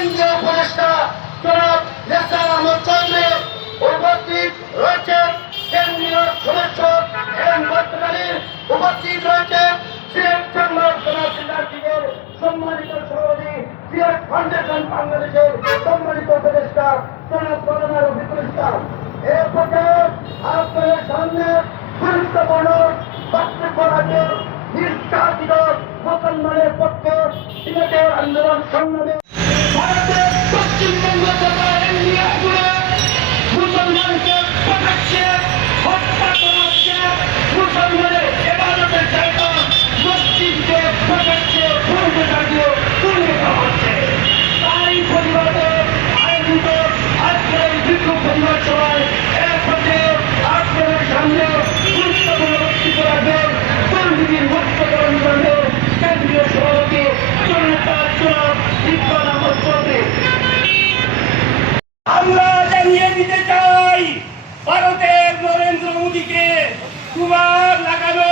কেন্দ্রীয় উপদেষ্টা জনাব নেসার আহমদ চৌধুরী উপস্থিত রয়েছেন, কেন্দ্রীয় সদস্য এম বর্তমানের উপস্থিত রয়েছেন, সিলেট চেম্বার জনাব সম্মানিত সভাপতি, সিলেট ফাউন্ডেশন বাংলাদেশের সম্মানিত উপদেষ্টা জনাব মৌলানা রফিকুল ইসলাম। এর পর্যায়ে আপনাদের সামনে গুরুত্বপূর্ণ বক্তব্য রাখেন নির্যাতিত মুসলমানের পক্ষে সিলেটের আন্দোলন সংগ্রামে ভারতের পশ্চিমবঙ্গ তথা ইন্ডিয়া জুড়ে মুসলমানকে প্রকাশ্যে হত্যা করা হচ্ছে, মুসলমানের ইবাদতের জায়গা মসজিদকে প্রকাশ্যে ভূমি কাটিয়ে তুলে দেওয়া হচ্ছে। তাই পরিবারে আয়োজিত আজকের এই বিক্ষোভ পরিবার সভায় এর পর্যায়ে আপনাদের সামনে গুরুত্বপূর্ণ বক্তব্য রাখবেন দুর্নীতির মুক্তকরণ সংঘের কেন্দ্রীয় সভাপতি জনাব ইকবাল আহমদ চৌধুরী। আমরা জানিয়ে দিতে চাই ভারতের নরেন্দ্র মোদীকে তোমার লাগানো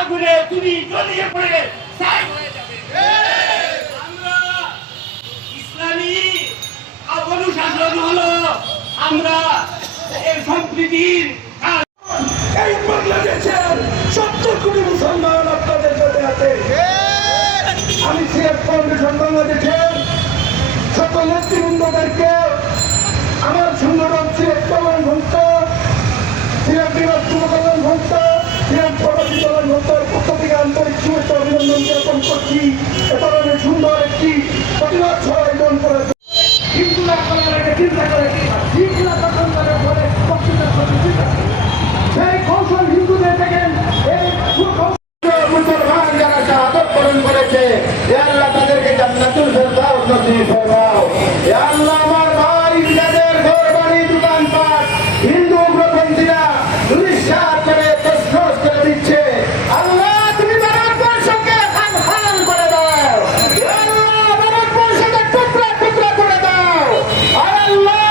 আগুনে তুমি জ্বলিয়ে পড়ে ছাই হয়ে যাবে। আমরা ইসলামী অনুশাসন হলো আমরা এই সম্প্রীতির এই বাংলাদেশের 70 কোটি মুসলমান আপনাদের সাথে আছে। আমি সিলেট ফাউন্ডেশন বাংলাদেশের সকল নেতৃবৃন্দদেরকে আমার সংগঠন সিলেট কল্যাণ সংস্থা, সিলেট বিভাগ যুব কল্যাণ সংস্থা, সিলেট প্রবাসী কল্যাণ সংস্থার পক্ষ থেকে আন্তরিক শুভেচ্ছা অভিনন্দন জ্ঞাপন করছি। এ ধরনের সুন্দর একটি প্রতিবাদ সভা আয়োজন করার জন্য হিন্দুরা করার আগে চিন্তা করে হিন্দুরা গঠন করার পরে বক্তৃতার সাথে চিন্তা করে সেই কৌশল হিন্দুদের দেখেন। এই মুসলমান যারা শাহাদাত বরণ করেছে, হে আল্লাহ তাদেরকে জান্নাতুল ফেরদাউস নসিব ফরমাও। হে আল্লাহ আমার ভাই যাদের ঘর বাড়ি দোকানপাট হিন্দু উগ্রপন্থীরা দুঃসাহস করে তছনছ করে দিচ্ছে, আল্লাহ তুমি ভারতবর্ষকে হাল করে দাও। হে আল্লাহ ভারতবর্ষকে টুকরা টুকরা করে দাও। আর আল্লাহ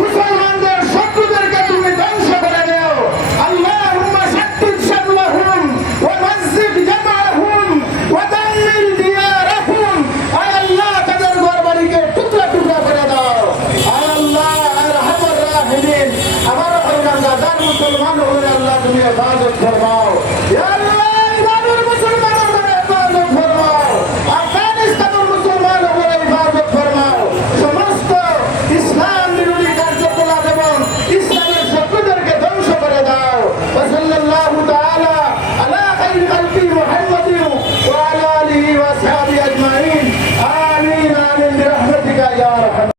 মুসলমানদের শত্রুদেরকে তুমি ধ্বংস করে দাও। আল্লাহুম্মা শাত্তিত শামলাহুম ওয়া মাযযিক জামাআহুম ওয়া দাম্মির দিয়ারাহুম। আয় আল্লাহ তাদের ঘরবাড়িকে টুকরা টুকরা করে দাও। আয় আল্লাহ আরহামুর রাহিমিন, আমার রহমানদার মুসলমান হয়ে আল্লাহ তুমি ইবাদত ফরমাও। ইয়া আল্লাহ ইরানের মুসলমানের উপরে ইবাদত ফরমাও, আফগানিস্তানের মুসলমানের উপরে ইবাদত ফরমাও। সমস্ত ইসলাম বিরোধী কার্যকলাপ এবং ইসলামের শত্রুদেরকে ধ্বংস করে দাও। ওয়া সাল্লাল্লাহু তাআলা আলা খায়রি খালকি মুহাম্মাদিন ওয়া আলা আলিহি ওয়া আসহাবিহি আজমাইন। আমিন আমিন।